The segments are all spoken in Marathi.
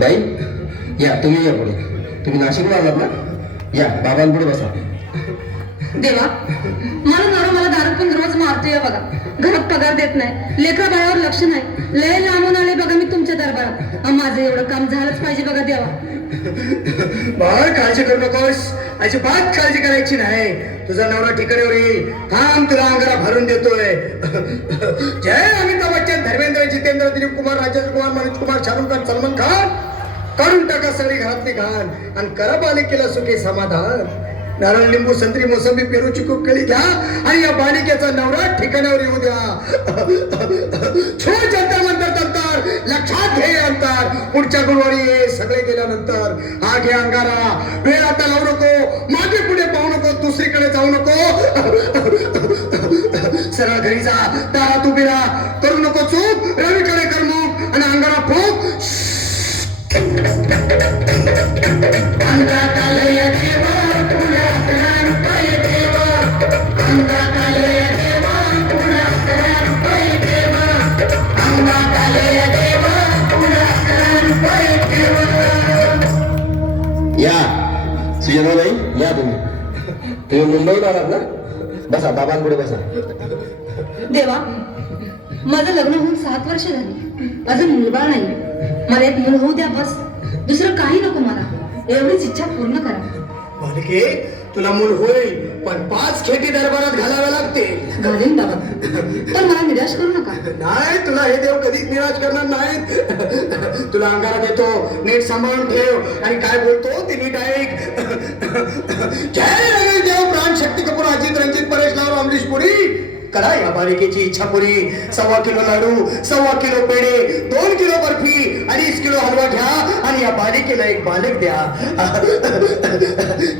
बाई या, तुम्ही या पुढे. तुम्ही नाशिकला आलात ना? या बाबांपुढे बसा. देवा, मला नवरा मला दारू पण रोज मारतोय बघा. घरात पगार देत नाही, लेकरा बाळावर लक्ष नाही. लय लांबून आले बघा मी तुमच्या दरबारात. माझं एवढं काम झालंच पाहिजे बघा देवा. बाळ काळजी करू नकोस, अजिबात काळजी करायची नाही. तुझा नवरा ठिकाणीवर येईल. थांब, तुला अंगारा भरून देतोय. जय अमिताभ बच्चन, धर्मेंद्र, जितेंद्र, दिलीप कुमार, राजेंद्र कुमार, मनोज कुमार, शाहरुख खान, सलमान खान. काढून टाका सगळी घरातली घाण आणि करा बालिकेला सुखी समाधान. नारळ, लिंबू, संत्री, मोसंबी, पेरू, चिकू, केळी घ्या आणि या बालिकेचा नवरा ठिकाणावर येऊ द्या. छोट जंतर मंतर तंतर, लक्षात घे अंतर. पुढच्या गुरुवारी ये, सगळे गेल्यानंतर. हा घे अंगारा. वेळ आता लावू नको, मागे पुढे पाहू नको, दुसरीकडे जाऊ नको. सरळ घरी जा, दारात उभी राहा. करू नको चूक, रवीकडे कर मुख आणि अंगारा फूक. या सुजनाबाई, या तुम्ही मुंबईत आलात ना? बसा, बाबांपुढे बसा. देवा, माझं लग्न होऊन 7 वर्ष झाली, अजून मुलबाळ नाही. मला एक मूल होऊ द्या बस. दुसरं काही नको मला. एवढीच इच्छा पूर्ण करा. बालिके, तुला मूल होईल, पण 5 खेटी दरबारात घालाव्या लागतील. घालेन बाबा, पण मला निराश करू नका. नाही, तुला हे देव कधीच निराश करणार नाहीत. तुला अंगारा देतो, नीट सांभाळून ठेव आणि काय बोलतो ते नीट ऐक. जय रवी देव, प्राण, शक्ती कपूर, अजित, रंजित, परेश लाव, अमरीश पुरी. करा या बालिकेची इच्छा पुरी. 1.25 किलो लाडू, 1.25 किलो पेढे, 2 किलो बर्फी, 2.5 किलो हलवा घ्या आणि या बालिकेला एक बालक द्या.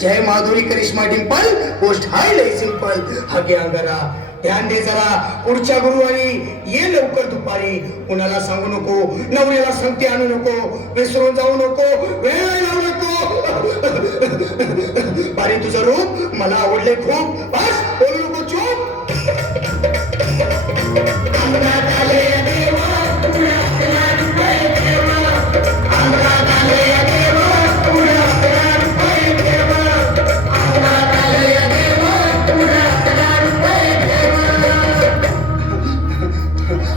जय माधुरी, करिश्मा, डिंपल, पोस्ट हाय लय सिंपल. हा घे अंगारा. ध्यान दे जरा, पुढच्या गुरुवारी ये लवकर दुपारी. कुणाला सांगू नको, नवऱ्याला संगती आणू नको, विसरून जाऊ नको, वेळ लावू नको. बारी, तुझं रूप मला आवडले खूप. बस, बोलू नको, चूप.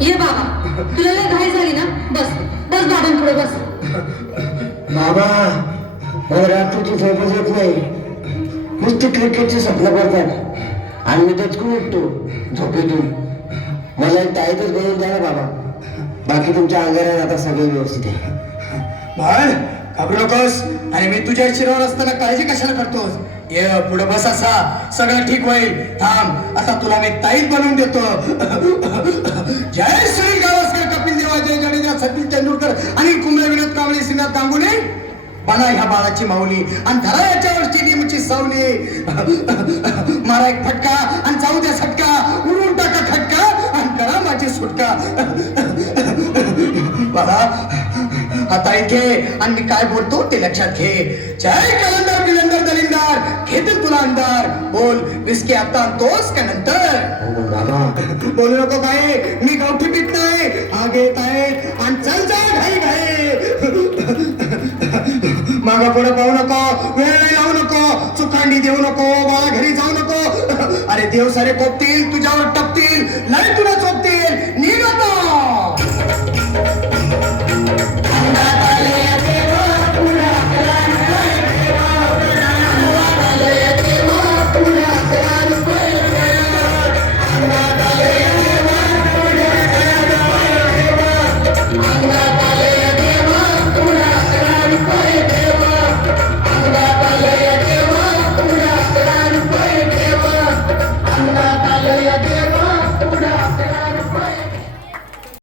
ये बाबा, तुला लय घाई झाली ना? बस बस बाबांपुढे बस. बाबा, मला रात्रीची झोपच येत नाही. नुसते क्रिकेटचे स्वप्न पडतात आणि मी दचकून उठतो झोपेतून. मला टाईटच बनवून द्या ना बाबा. बाकी तुमच्या अंगारात आता सगळे व्यवस्थित आहे. बाळ, घाबरू नकोस. आणि मी तुझ्या शिरावर असताना काळजी कशाला करतोस? ये पुढे बस, असा सगळं ठीक होईल. थांब, आता तुला मी ताईत बनवून देतो. जय श्री गावस्कर, कपिल देव, जय जडेजा, सचिन तेंडुलकर, अनिल कुंबळे, विनोद कांबळे, श्रीनाथ गांगुली. बना ह्या बाळाची माऊली आणि धरा याच्यावर स्टेडियमची सावली. मारा एक फटका आणि जाऊ द्या सटका. उडून टाका खटका आणि करा माझी सुटका. बाळा, आता इथे आणि मी काय बोलतो ते लक्षात घे. जय कलंदर, किलंदर, दलिंदार, घेतील तुला अंधार. बोल, विस्की आता आणतोस का नंतर? बोलू नको काय, मी गावठी पीत नाही. हा घेत आहे आणि चल जा घाई घाई. मागा पुढे पाहू नको, वेळ लावू नको, चुकांडी देऊ नको, बाळा घरी जाऊ नको. अरे देव सारे कोपतील, तुझ्यावर टपतील, लय तुला चोपतील. निघ आता.